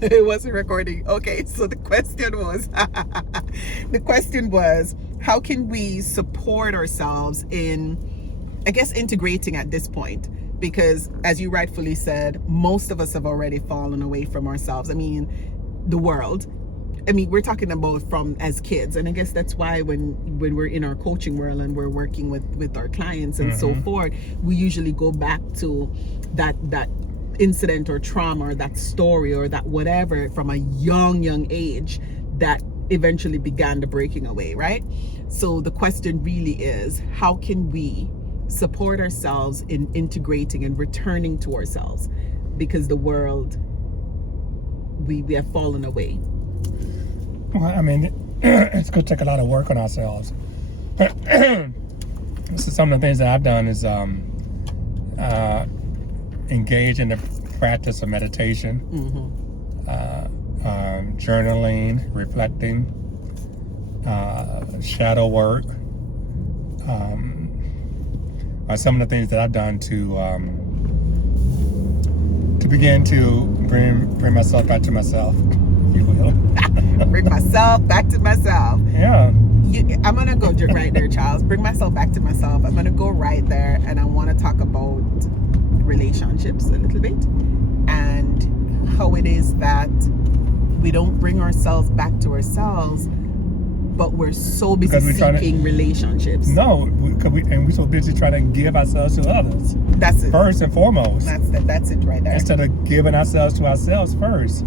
It wasn't recording. Okay, so the question was, how can we support ourselves in, I guess, integrating at this point? Because as you rightfully said, most of us have already fallen away from ourselves. I mean, the world. I mean, we're talking about from as kids, and I guess that's why when we're in our coaching world and we're working with our clients and so forth, we usually go back to that incident or trauma or that story or that whatever from a young age that eventually began the breaking away, right? So the question really is, how can we support ourselves in integrating and returning to ourselves? Because the world, we have fallen away. Well, I mean, it's going to take a lot of work on ourselves. So some of the things that I've done is engage in the practice of meditation, journaling, reflecting, shadow work, are some of the things that I've done to begin to bring myself back to myself, if you will. Bring myself back to myself. Yeah. I'm going to go right there, Charles. Bring myself back to myself. I'm going to go right there, and I want to talk about relationships a little bit and how it is that we don't bring ourselves back to ourselves, but we're so busy seeking relationships. No, we're so busy trying to give ourselves to others. That's it. First and foremost. That's it right there. Instead of giving ourselves to ourselves first.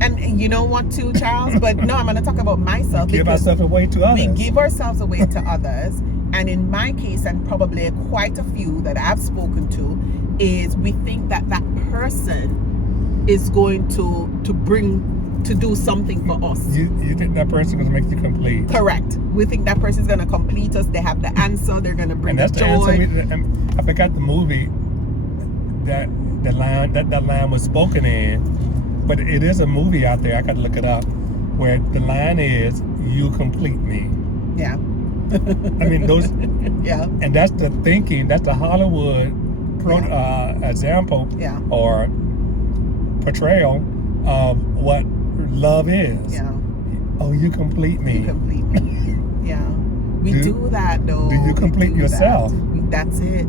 And you know what too, Charles? But no, I'm going to talk about myself. Give ourselves away to others. We give ourselves away to others. And in my case, and probably quite a few that I've spoken to, is we think that person is going to do something for us. You think that person is going to make you complete. Correct. We think that person is going to complete us. They have the answer. They're going to bring the joy. I forgot the movie that line was spoken in. But it is a movie out there, I got to look it up, where the line is, "You complete me." Yeah. I mean, those... Yeah. And that's the thinking, that's the Hollywood example or portrayal of what love is. Yeah. Oh, you complete me. You complete me. Yeah. We do that, though. Do you complete yourself? That's it.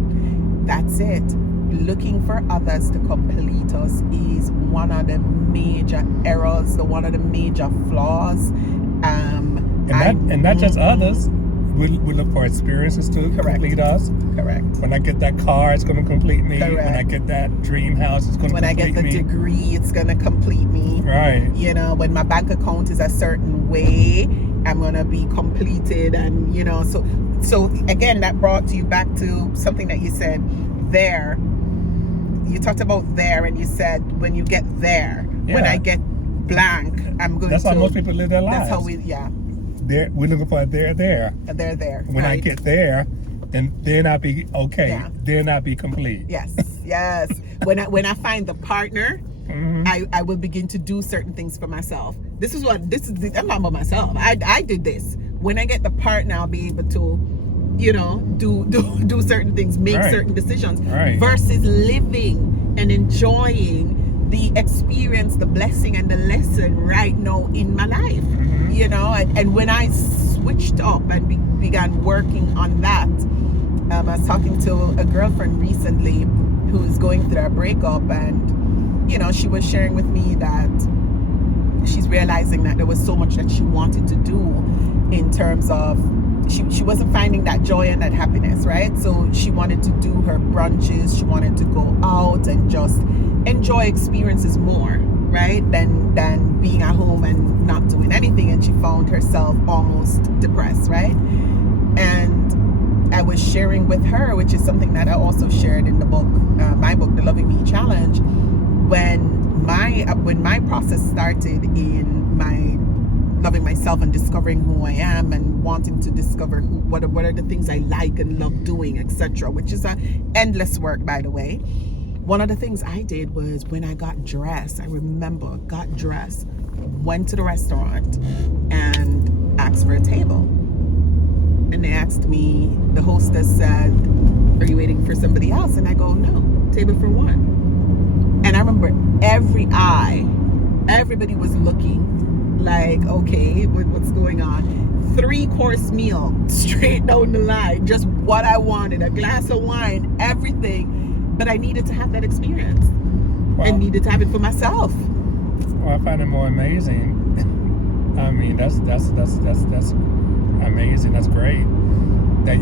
That's it. Looking for others to complete us is one of the major errors, one of the major flaws. And not just others. We look for experiences to complete us. Correct. When I get that car, it's going to complete me. Correct. When I get that dream house, it's going to complete me. When I get the degree, it's going to complete me. Right. You know, when my bank account is a certain way, I'm going to be completed. And, you know, so again, that brought you back to something that you said there. You talked about there, and you said when you get there, when I get blank, I'm going to... That's how most people live their lives. That's how we're looking for a there. They're there. When I get there, then I'll be okay. Yeah. Then I'll be complete. Yes. When I find the partner, I will begin to do certain things for myself. I'm not about myself. I did this. When I get the partner, I'll be able to, you know, do certain things, make certain decisions, versus living and enjoying the experience, the blessing and the lesson right now in my life. You know, and when I switched up and began working on that, I was talking to a girlfriend recently who's going through a breakup, and you know, she was sharing with me that she's realizing that there was so much that she wanted to do in terms of she wasn't finding that joy and that happiness, right? So she wanted to do her brunches, she wanted to go out and just enjoy experiences more, right, than being at home and not doing anything. And she found herself almost depressed, right? And I was sharing with her, which is something that I also shared in the book, my book, The Loving Me Challenge, when my process started in my loving myself and discovering who I am and wanting to discover what are the things I like and love doing, etc., which is an endless work, by the way. One of the things I did was when I got dressed, I remember got dressed, went to the restaurant and asked for a table. And they asked me, the hostess said, "Are you waiting for somebody else?" And I go, "No, table for one." And I remember every eye everybody was looking like, okay, what's going on? 3-course meal, straight down the line, just what I wanted, a glass of wine, everything. But I needed to have that experience. Well, and needed to have it for myself. Well, I find it more amazing. I mean, that's amazing. That's great that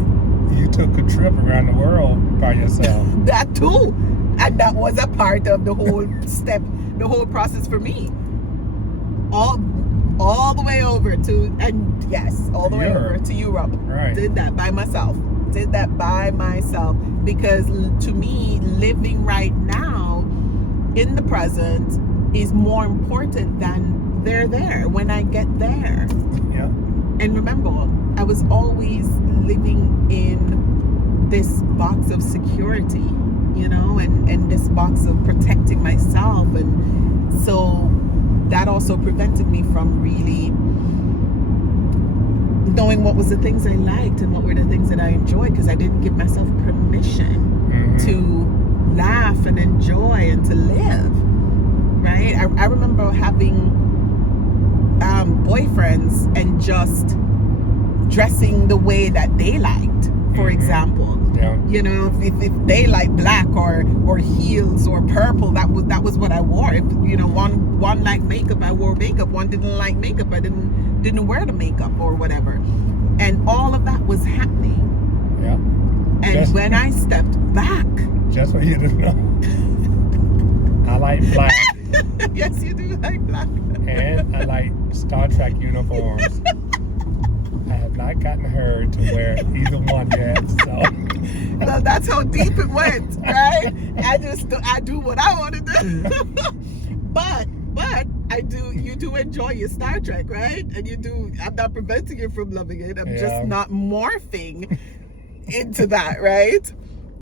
you took a trip around the world by yourself. That too, and that was a part of the whole step, the whole process for me. All the way over to, and yes, all the way over to Europe. Right. Did that by myself. Because to me, living right now in the present is more important than they're there when I get there. Yeah. And remember, I was always living in this box of security, you know, and this box of protecting myself. And so that also prevented me from really knowing what was the things I liked and what were the things that I enjoyed, because I didn't give myself permission to laugh and enjoy and to live, right? I remember having boyfriends and just dressing the way that they liked, for example. Yeah. You know, if they like black or heels or purple, that was what I wore. If, you know, one liked makeup, I wore makeup. One didn't like makeup, I didn't wear the makeup or whatever. And all of that was happening. Yeah. And when I stepped back, just what you didn't know, I like black. Yes, you do like black. And I like Star Trek uniforms. I have not gotten her to wear either one yet, so. Well, that's how deep it went, right? I do what I want to do. But you do enjoy your Star Trek, right? And you do, I'm not preventing you from loving it. I'm just not morphing into that, right?